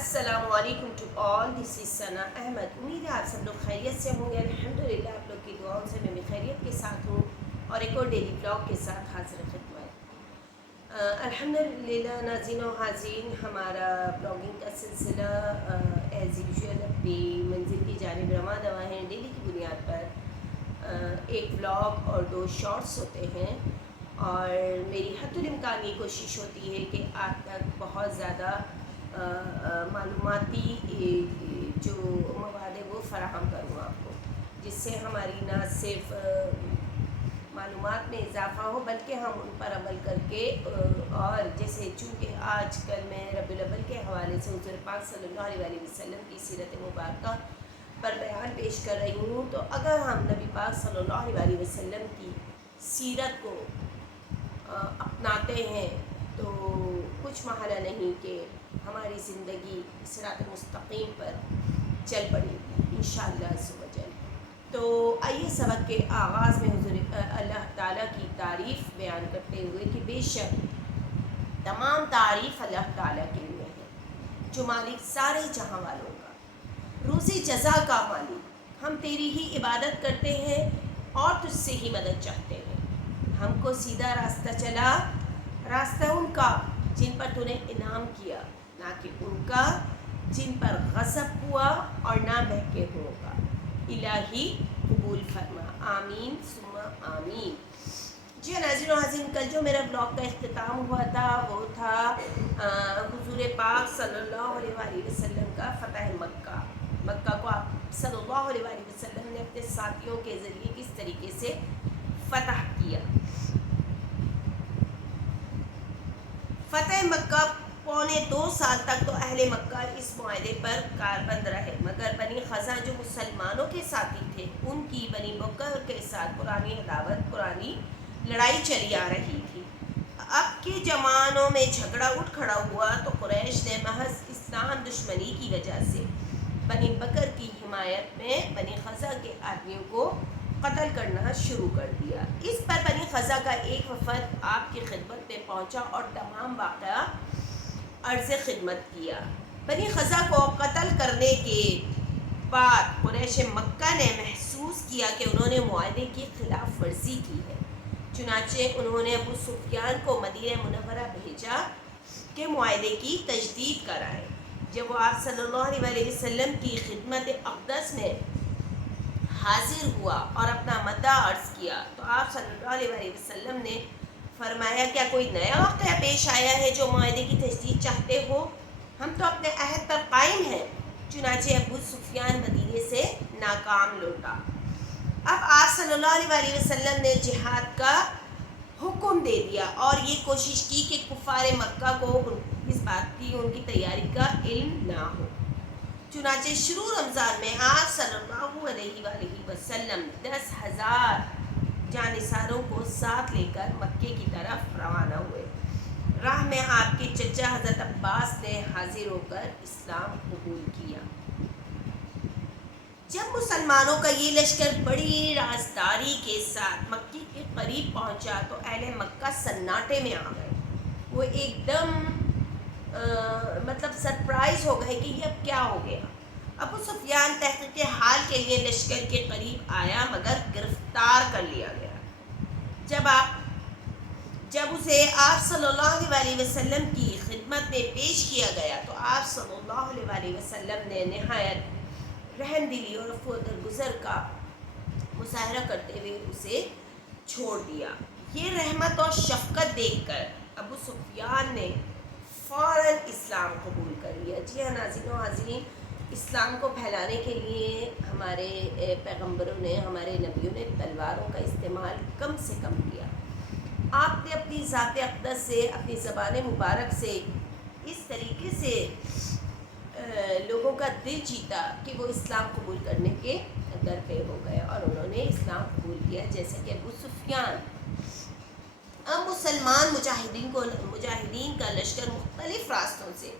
السلام علیکم to all, دس از ثنا احمد۔ امید ہے آپ سب لوگ خیریت سے ہوں گے۔ الحمدللہ آپ لوگ کی دعاؤں سے میں بھی خیریت کے ساتھ ہوں اور ایک اور ڈیلی بلاگ کے ساتھ حاضر خدمت۔ الحمدللہ ناظرین و حاضرین، ہمارا بلاگنگ کا سلسلہ ایز یوزول اپنی منزل کی جانب رواں دواں ہیں۔ ڈیلی کی بنیاد پر ایک بلاگ اور 2 شارٹس ہوتے ہیں، اور میری حد الامکان یہ کوشش ہوتی ہے کہ آپ تک بہت زیادہ معلوماتی جو مواد ہے وہ فراہم کروں آپ کو، جس سے ہماری نہ صرف معلومات میں اضافہ ہو بلکہ ہم ان پر عمل کر کے اور جیسے چونکہ آج کل میں ربیع الاول کے حوالے سے حضور پاک صلی اللہ علیہ وسلم کی سیرت مبارکہ پر بیان پیش کر رہی ہوں، تو اگر ہم نبی پاک صلی اللہ علیہ وسلم کی سیرت کو اپناتے ہیں تو کچھ محالہ نہیں کہ ہماری زندگی صراط مستقیم پر چل پڑے گی انشاءاللہ عز و جل۔ تو آئیے سبق کے آغاز میں حضور اللہ تعالیٰ کی تعریف بیان کرتے ہوئے کہ بے شک تمام تعریف اللہ تعالیٰ کے لیے ہے، جو مالک سارے جہاں والوں کا، روزی جزا کا مالک۔ ہم تیری ہی عبادت کرتے ہیں اور تجھ سے ہی مدد چاہتے ہیں۔ ہم کو سیدھا راستہ چلا، راستہ ان کا جن پر تو نے انعام کیا، نہ کہ ان کا جن پر غضب ہوا اور نہ بہکے ہوں کا۔ الہی قبول فرما، آمین ثم آمین۔ جی ناظرین و حاضرین، کل جو میرا بلاگ کا اختتام ہوا تھا وہ تھا حضور پاک صلی اللہ علیہ وسلم کا فتح مکہ۔ مکہ کو آپ صلی اللہ علیہ وسلم نے اپنے ساتھیوں کے ذریعے کس طریقے سے فتح کیا۔ فتح مکہ پونے 2 سال تک تو اہل مکہ اس معاہدے پر کاربند رہے، مگر بنی خزاں جو مسلمانوں کے ساتھی تھے ان کی بنی بکر کے ساتھ پرانی عداوت، پرانی لڑائی چلی آ رہی تھی۔ اب کے زمانوں میں جھگڑا اٹھ کھڑا ہوا تو قریش نے محض اسلام دشمنی کی وجہ سے بنی بکر کی حمایت میں بنی خزاں کے آدمیوں کو قتل کرنا شروع کر دیا۔ اس پر بنی خزاں کا ایک وفد آپ کی خدمت میں پہنچا اور تمام واقعہ عرض خدمت کیا۔ بنی خزاں کو قتل کرنے کے بعد قریش مکہ نے محسوس کیا کہ انہوں نے معاہدے کی خلاف ورزی کی ہے، چنانچہ انہوں نے ابو سفیان کو مدینہ منورہ بھیجا کہ معاہدے کی تجدید کرائے۔ جب وہ آپ صلی اللہ علیہ وسلم کی خدمت اقدس میں حاضر ہوا اور اپنا مدعا عرض کیا تو آپ صلی اللہ علیہ وسلم نے فرمایا، کیا کوئی نیا واقعہ پیش آیا ہے جو معاہدے کی تجدید چاہتے ہو؟ ہم تو اپنے عہد پر قائم ہیں۔ چنانچہ ابو سفیان مدینے سے ناکام لوٹا۔ اب آپ صلی اللہ علیہ وسلم نے جہاد کا حکم دے دیا اور یہ کوشش کی کہ کفار مکہ کو اس بات کی ان کی تیاری کا علم نہ ہو۔ چنانچہ شروع رمضان میں آپ صلی اللہ علیہ وسلم 10,000 جانثاروں کو ساتھ لے کر مکے کی طرف روانہ ہوئے۔ راہ میں آپ کے چچا حضرت عباس نے حاضر ہو کر اسلام قبول کیا۔ جب مسلمانوں کا یہ لشکر بڑی رازداری کے ساتھ مکے کے قریب پہنچا تو اہل مکہ سناٹے میں آ گئے۔ وہ ایک دم سرپرائز ہو گئے کہ یہ اب کیا ہو گیا۔ ابو سفیان تحقیق حال کے لیے لشکر کے قریب آیا مگر گرفتار کر لیا گیا۔ جب اسے آپ صلی اللہ علیہ وسلم کی خدمت میں پیش کیا گیا تو آپ صلی اللہ علیہ وسلم نے نہایت رحم دلی اور عفو درگزر کا مظاہرہ کرتے ہوئے اسے چھوڑ دیا۔ یہ رحمت اور شفقت دیکھ کر ابو سفیان نے فوراً اسلام قبول کر لیا۔ جی ہاں ناظرین و حاضرین، اسلام کو پھیلانے کے لیے ہمارے پیغمبروں نے، ہمارے نبیوں نے تلواروں کا استعمال کم سے کم کیا۔ آپ نے اپنی ذات اقدس سے، اپنی زبان مبارک سے اس طریقے سے لوگوں کا دل جیتا کہ وہ اسلام قبول کرنے کے در پہ ہو گئے اور انہوں نے اسلام قبول کیا، جیسے کہ ابو سفیان۔ اب مسلمان مجاہدین کا لشکر مختلف راستوں سے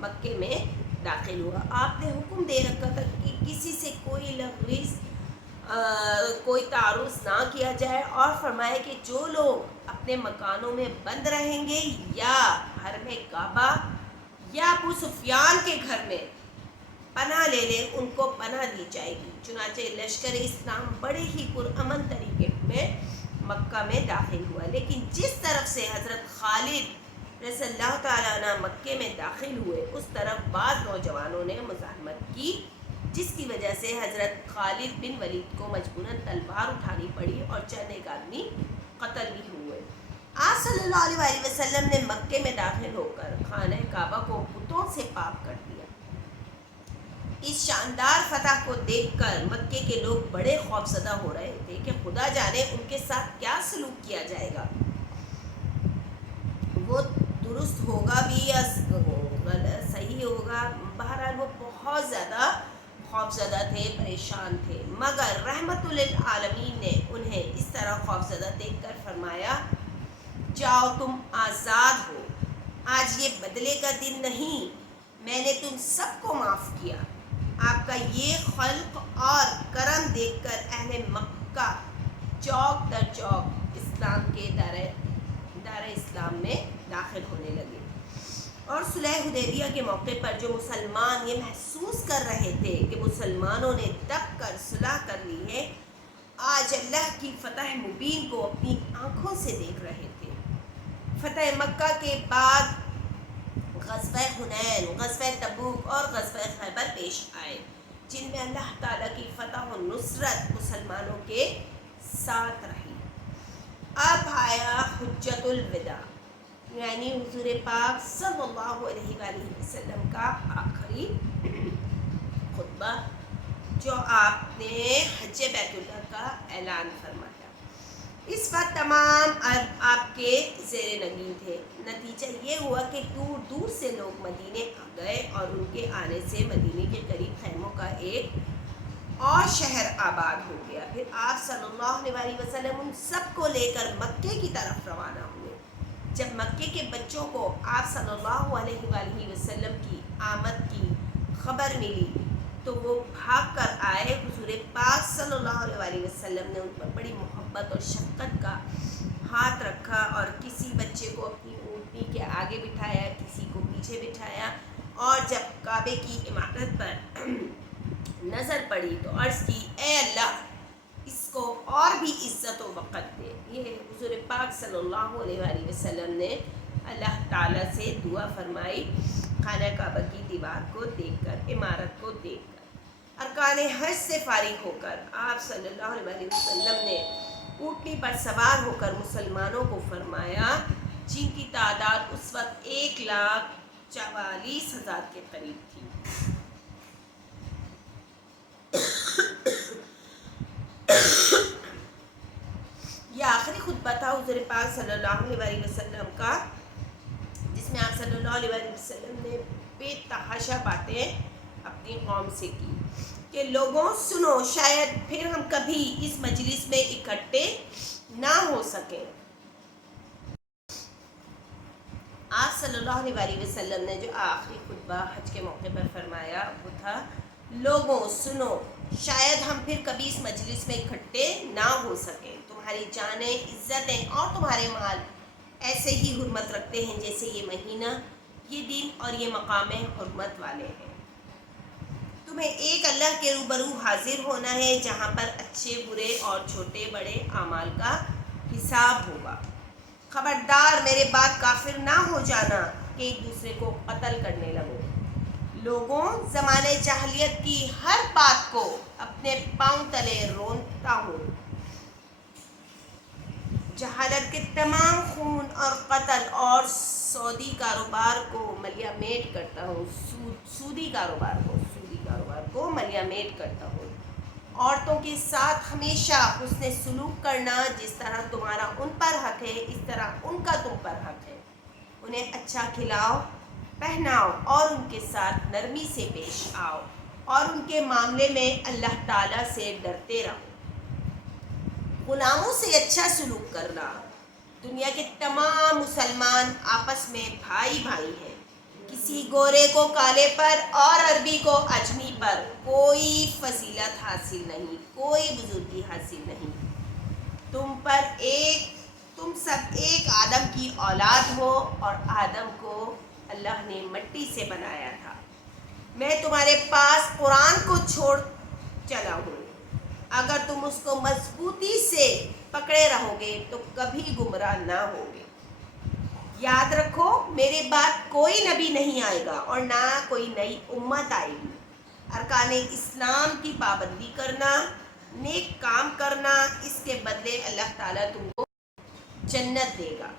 مکے میں داخل ہوا۔ آپ نے حکم دے رکھا تھا کہ کسی سے کوئی لغزش، کوئی تعارض نہ کیا جائے، اور فرمایا کہ جو لوگ اپنے مکانوں میں بند رہیں گے یا حرم کعبہ یا ابو سفیان کے گھر میں پناہ لے لیں ان کو پناہ دی جائے گی۔ چنانچہ لشکر اسلام بڑے ہی پرامن طریقے میں مکہ میں داخل ہوا، لیکن جس طرف سے حضرت خالد رضی اللہ تعالیٰ عنہ مکے میں داخل ہوئے اس طرف بعض نوجوانوں نے مزاحمت کی، جس کی وجہ سے حضرت خالد بن ولید کو مجبوراً تلوار اٹھانی پڑی اور چند ایک آدمی قتل بھی ہوئے۔ آپ صلی اللہ علیہ وآلہ وسلم نے مکے میں داخل ہو کر خانہ کعبہ کو بتوں سے پاک کر دیا۔ اس شاندار فتح کو دیکھ کر مکے کے لوگ بڑے خوفزدہ ہو رہے تھے کہ خدا جانے ان کے ساتھ کیا سلوک کیا جائے گا، وہ درست ہوگا بھی یا صحیح ہوگا۔ بہرحال وہ بہت زیادہ خوفزدہ تھے، پریشان تھے، مگر رحمت للعالمین نے انہیں اس طرح خوفزدہ دیکھ کر فرمایا، جاؤ تم آزاد ہو، آج یہ بدلے کا دن نہیں، میں نے تم سب کو معاف کیا۔ آپ کا یہ خلق اور کرم دیکھ کر اہل مکہ چوک در چوک اسلام کے دائرہ اسلام میں داخل ہونے لگے، اور صلح حدیبیہ کے موقع پر جو مسلمان یہ محسوس کر رہے تھے کہ مسلمانوں نے دب کر صلح کر لی ہے، آج اللہ کی فتح مبین کو اپنی آنکھوں سے دیکھ رہے تھے۔ فتح مکہ کے بعد غزوہ حنین، غزوہ تبوک اور غزوہ خیبر پیش آئے، جن میں اللہ تعالیٰ کی فتح و نصرت مسلمانوں کے ساتھ رہی۔ اب آیا حجۃ الوداع، یعنی حضور پاک صلی اللہ علیہ وآلہ وسلم کا آخری خطبہ، جو آپ نے حج بیت اللہ کا اعلان فرمایا۔ اس وقت تمام عرب آپ کے زیر نگین تھے۔ نتیجہ یہ ہوا کہ دور دور سے لوگ مدینے آ گئے، اور ان کے آنے سے مدینے کے قریب خیموں کا ایک اور شہر آباد ہو گیا۔ پھر آپ صلی اللہ علیہ وسلم ان سب کو لے کر مکے کی طرف روانہ ہوئے۔ جب مکے کے بچوں کو آپ صلی اللہ علیہ وآلہ وسلم کی آمد کی خبر ملی تو وہ بھاگ کر آئے۔ حضور پاک صلی اللہ علیہ وآلہ وسلم نے ان پر بڑی محبت اور شفقت کا ہاتھ رکھا، اور کسی بچے کو اپنی اونٹنی کے آگے بٹھایا، کسی کو پیچھے بٹھایا، اور جب کعبے کی عمارت پر نظر پڑی تو عرض کی، اے اللہ اس کو اور بھی عزت و وقت دے۔ یہ حضور پاک صلی اللہ علیہ وآلہ وسلم نے اللہ تعالیٰ سے دعا فرمائی خانہ کعبہ کی دیوار کو دیکھ کر، عمارت کو دیکھ کر۔ ارکان حج سے فارغ ہو کر آپ صلی اللہ علیہ وآلہ وسلم نے اونٹنی پر سوار ہو کر مسلمانوں کو فرمایا، جن کی تعداد اس وقت 1,44,000 کے قریب تھی۔ یہ آخری خطبہ تھا حضور پاک صلی اللہ علیہ وآلہ وسلم کا، جس میں آپ صلی اللہ علیہ وآلہ وسلم نے بے تحاشا باتیں اپنی قوم سے کی کہ لوگوں سنو، شاید پھر ہم کبھی اس مجلس میں اکٹھے نہ ہو سکیں۔ آپ صلی اللہ علیہ وآلہ وسلم نے جو آخری خطبہ حج کے موقع پر فرمایا وہ تھا، لوگوں سنو، شاید ہم پھر کبھی اس مجلس میں اکٹھے نہ ہو سکیں۔ تمہاری جانیں، عزتیں اور تمہارے مال ایسے ہی حرمت رکھتے ہیں جیسے یہ مہینہ، یہ دن اور یہ مقام حرمت والے ہیں۔ تمہیں ایک اللہ کے روبرو حاضر ہونا ہے، جہاں پر اچھے برے اور چھوٹے بڑے اعمال کا حساب ہوگا۔ خبردار میرے بعد کافر نہ ہو جانا کہ ایک دوسرے کو قتل کرنے لگو۔ لوگوں، زمانے جاہلیت کی ہر بات کو اپنے پاؤں تلے رونتا ہوں، جہالت کے تمام خون اور قتل اور سودی کاروبار کو ملیا میٹ کرتا ہوں، سودی کاروبار کو ملیا میٹ کرتا ہوں۔ عورتوں کے ساتھ ہمیشہ حسن سلوک کرنا، جس طرح تمہارا ان پر حق ہے اس طرح ان کا تم پر حق ہے۔ انہیں اچھا کھلاؤ، پہناؤ اور ان کے ساتھ نرمی سے پیش آؤ، اور ان کے معاملے میں اللہ تعالیٰ سے ڈرتے رہو۔ غلاموں سے اچھا سلوک کرنا۔ دنیا کے تمام مسلمان آپس میں بھائی بھائی ہیں، کسی گورے کو کالے پر اور عربی کو اجمی پر کوئی فضیلت حاصل نہیں، کوئی بزرگی حاصل نہیں۔ تم سب ایک آدم کی اولاد ہو، اور آدم کو اللہ نے مٹی سے بنایا تھا۔ میں تمہارے پاس قرآن کو چھوڑ چلا ہوں، اگر تم اس کو مضبوطی سے پکڑے رہو گے تو کبھی گمراہ نہ ہوگے۔ یاد رکھو، میرے بعد کوئی نبی نہیں آئے گا اور نہ کوئی نئی امت آئے گی۔ ارکان اسلام کی پابندی کرنا، نیک کام کرنا، اس کے بدلے اللہ تعالیٰ تم کو جنت دے گا۔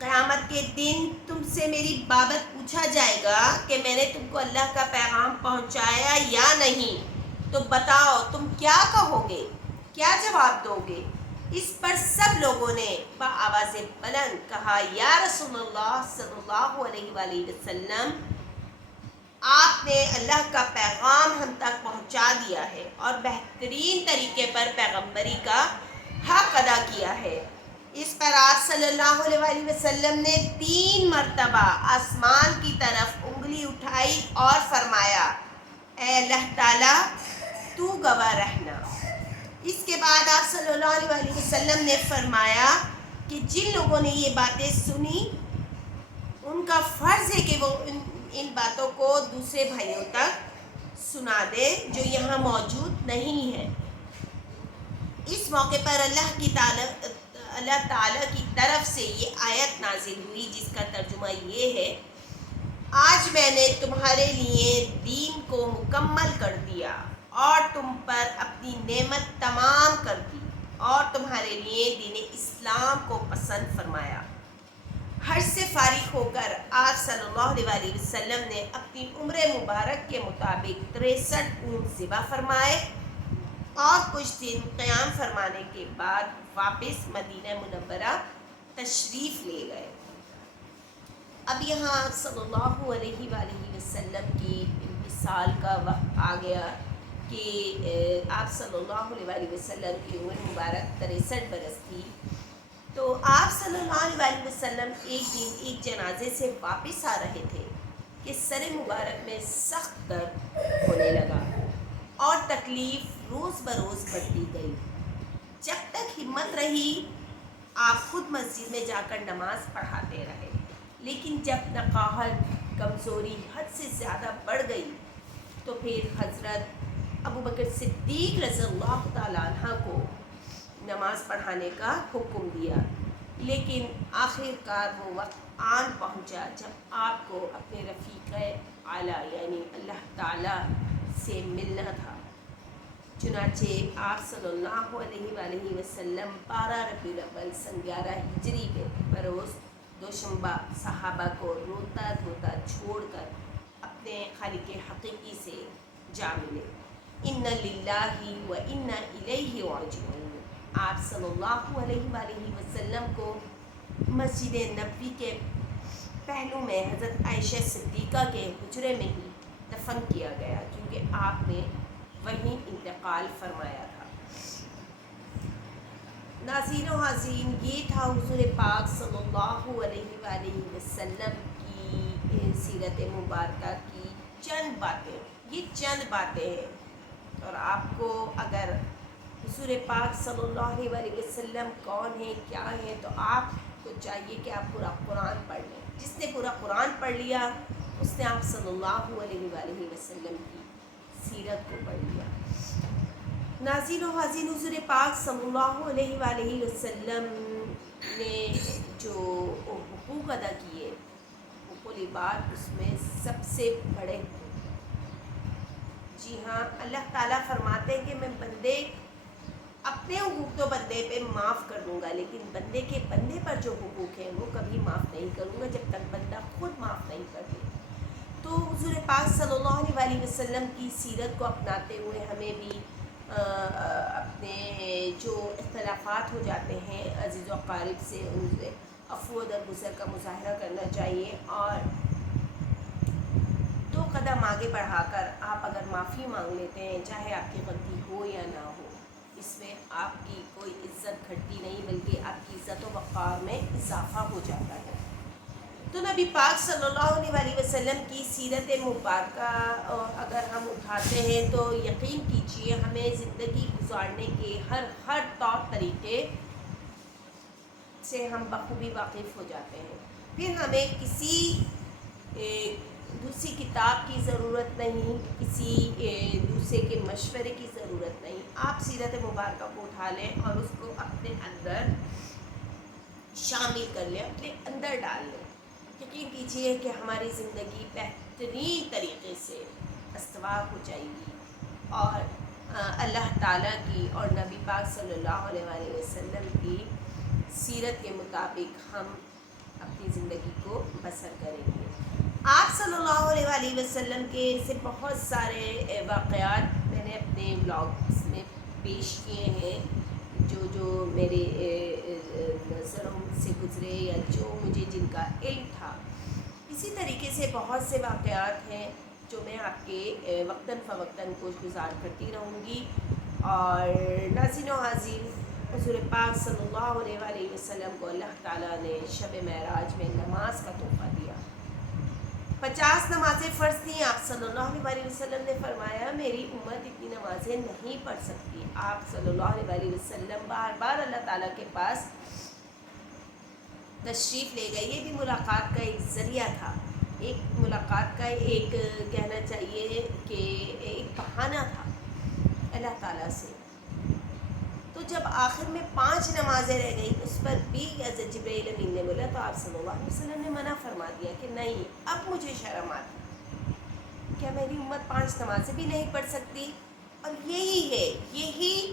قیامت کے دن تم سے میری بابت پوچھا جائے گا کہ میں نے تم کو اللہ کا پیغام پہنچایا یا نہیں، تو بتاؤ تم کیا کہو گے، کیا جواب دو گے؟ اس پر سب لوگوں نے بآواز بلند کہا، یا رسول اللہ صلی اللہ علیہ وآلہ وسلم، آپ نے اللہ کا پیغام ہم تک پہنچا دیا ہے اور بہترین طریقے پر پیغمبری کا حق ادا کیا ہے۔ اس پر آپ صلی اللہ علیہ وآلہ وسلم نے 3 مرتبہ آسمان کی طرف انگلی اٹھائی اور فرمایا، اے اللہ تعالیٰ تو گواہ رہنا۔ اس کے بعد آپ صلی اللہ علیہ وآلہ وسلم نے فرمایا کہ جن لوگوں نے یہ باتیں سنی ان کا فرض ہے کہ وہ ان باتوں کو دوسرے بھائیوں تک سنا دے جو یہاں موجود نہیں ہیں۔ اس موقع پر اللہ تعالیٰ کی طرف سے یہ آیت نازل ہوئی جس کا ترجمہ یہ ہے، آج میں نے تمہارے لیے دین کو مکمل کر دیا اور تم پر اپنی نعمت تمام کر دی اور تمہارے لیے دین اسلام کو پسند فرمایا۔ حج سے فارغ ہو کر آپ صلی اللہ علیہ وآلہ وسلم نے اپنی عمر مبارک کے مطابق 63 اونٹ ذبح فرمائے اور کچھ دن قیام فرمانے کے بعد واپس مدینہ منورہ تشریف لے گئے۔ اب یہاں صلی اللہ علیہ وآلہ وسلم کی انتقال کا وقت آ گیا کہ آپ صلی اللہ علیہ وآلہ وسلم کی عمر مبارک 63 برس تھی۔ تو آپ صلی اللہ علیہ وآلہ وسلم ایک دن ایک جنازے سے واپس آ رہے تھے کہ سر مبارک میں سخت درد ہونے لگا اور تکلیف روز بروز بڑھتی گئی۔ جب تک ہمت رہی آپ خود مسجد میں جا کر نماز پڑھاتے رہے، لیکن جب نقاہت کمزوری حد سے زیادہ بڑھ گئی تو پھر حضرت ابوبکر صدیق رضی اللہ تعالیٰ عنہ کو نماز پڑھانے کا حکم دیا، لیکن آخر کار وہ وقت آن پہنچا جب آپ کو اپنے رفیق اعلیٰ یعنی اللہ تعالیٰ سے ملنا تھا۔ چنانچہ آپ صلی اللہ علیہ وآلہ وسلم 12 ربیع الاول سن 11 ہجری کے بروز دوشنبہ صحابہ کو روتا دھوتا چھوڑ کر اپنے خالق حقیقی سے جا ملے۔ اِنَّ لِلَّهِ وَإِنَّا إِلَيْهِ رَاجِعُونَ۔ آپ صلی اللہ علیہ وآلہ وسلم کو مسجد نبوی کے پہلو میں حضرت عائشہ صدیقہ کے حجرے میں ہی دفن کیا گیا، کیونکہ آپ نے وہیں انتقال فرمایا تھا۔ ناظرین و حاضرین، یہ تھا حضور پاک صلی اللہ علیہ وآلہ وسلم کی سیرت مبارکہ کی چند باتیں۔ یہ چند باتیں ہیں، اور آپ کو اگر حضور پاک صلی اللہ علیہ وآلہ وسلم کون ہیں کیا ہیں تو آپ کو چاہیے کہ آپ پورا قرآن پڑھ لیں۔ جس نے پورا قرآن پڑھ لیا اس نے آپ صلی اللہ علیہ وآلہ وسلم کی سیرت کو پڑھ لیا۔ ناظرین و حاضرین، حضور پاک صلی اللہ علیہ وآلہ وسلم نے جو حقوق ادا کیے، حقوق العباد، اس میں سب سے بڑے جی ہاں، اللہ تعالیٰ فرماتے ہیں کہ میں بندے اپنے حقوق تو بندے پہ معاف کر دوں گا، لیکن بندے کے بندے پر جو حقوق ہیں وہ کبھی معاف نہیں کروں گا جب تک بندہ خود معاف نہیں کر دے۔ تو حضور پاک صلی اللہ علیہ وآلہ وسلم کی سیرت کو اپناتے ہوئے ہمیں بھی اپنے جو اختلافات ہو جاتے ہیں عزیز و اقارب سے ان سے عفو و درگزر کا مظاہرہ کرنا چاہیے، اور 2 قدم آگے بڑھا کر آپ اگر معافی مانگ لیتے ہیں، چاہے آپ کی غلطی ہو یا نہ ہو، اس میں آپ کی کوئی عزت گھٹتی نہیں بلکہ آپ کی عزت و وقار میں اضافہ ہو جاتا ہے۔ تو نبی پاک صلی اللہ علیہ وآلہ وسلم کی سیرت مبارکہ اگر ہم اٹھاتے ہیں تو یقین کیجیے ہمیں زندگی گزارنے کے ہر طور طریقے سے ہم بخوبی واقف ہو جاتے ہیں۔ پھر ہمیں کسی دوسری کتاب کی ضرورت نہیں، کسی دوسرے کے مشورے کی ضرورت نہیں. آپ سیرت مبارکہ کو اٹھا لیں اور اس کو اپنے اندر شامل کر لیں، اپنے اندر ڈال لیں. یقین کیجیے کہ ہماری زندگی بہترین طریقے سے استوار ہو جائے گی، اور اللہ تعالیٰ کی اور نبی پاک صلی اللہ علیہ وآلہ وسلم کی سیرت کے مطابق ہم اپنی زندگی کو بسر کریں گے. آپ صلی اللہ علیہ وآلہ وسلم کے ایسے بہت سارے واقعات میں نے اپنے بلاگس میں پیش کیے ہیں، جو میرے نظروں سے گزرے یا جو مجھے جن کا علم تھا. اسی طریقے سے بہت سے واقعات ہیں جو میں آپ کے وقتاً فوقتاً گزار کرتی رہوں گی. اور ناظرین و حاضرین، حضور پاک صلی اللہ علیہ وآلہ وسلم کو اللہ تعالیٰ نے شب معراج میں نماز کا تحفہ دیا. 50 نمازیں فرض تھیں. آپ صلی اللہ علیہ وسلم نے فرمایا میری امت اتنی نمازیں نہیں پڑھ سکتی. آپ صلی اللہ علیہ وسلم بار بار اللہ تعالیٰ کے پاس تشریف لے گئے. یہ بھی ملاقات کا ایک ذریعہ تھا، ایک ملاقات کا ایک کہنا چاہیے کہ ایک بہانہ تھا اللہ تعالیٰ سے. تو جب آخر میں 5 نمازیں رہ گئیں، اس پر بھی حضرت جبرائیل امین نے بولا تو آپ صلی اللہ علیہ وسلم نے منع فرما دیا کہ نہیں، اب مجھے شرم آتی، کیا میری امت 5 نمازیں بھی نہیں پڑھ سکتی؟ اور یہی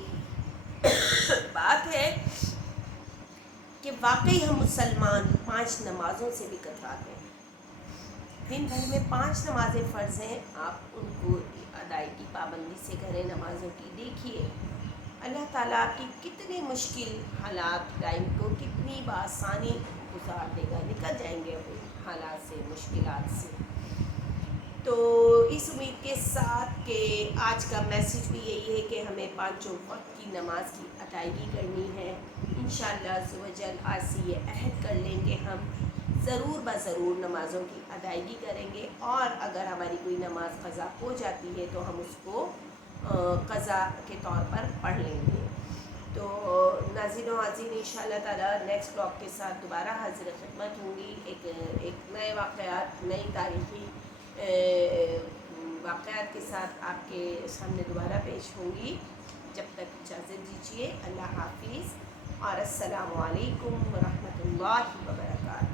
بات ہے کہ واقعی ہم مسلمان 5 نمازوں سے بھی کتراتے ہیں. دن بھر میں 5 نمازیں فرض ہیں. آپ ان کو ادائیگی پابندی سے کریں نمازوں کی. دیکھیے اللہ تعالیٰ آپ کی کتنی مشکل حالات ٹائم کو کتنی بآسانی گزار دے گا، نکل جائیں گے اپنے حالات سے، مشکلات سے. تو اس امید کے ساتھ کہ آج کا میسیج بھی یہی ہے کہ ہمیں 5 وقت کی نماز کی ادائیگی کرنی ہے. انشاءاللہ عز و جل آج سے یہ عہد کر لیں کہ ہم ضرور بضرور نمازوں کی ادائیگی کریں گے، اور اگر ہماری کوئی نماز قضا ہو جاتی ہے تو ہم اس کو قضا کے طور پر پڑھ لیں گے. تو ناظرین و حاضرین، انشاءاللہ تعالیٰ نیکسٹ بلاگ کے ساتھ دوبارہ حاضر خدمت ہوں گی. ایک نئے واقعات، نئی تاریخی واقعات کے ساتھ آپ کے سامنے دوبارہ پیش ہوں گی. جب تک اجازت دیجیے. اللہ حافظ اور السلام علیکم ورحمۃ اللہ وبرکاتہ.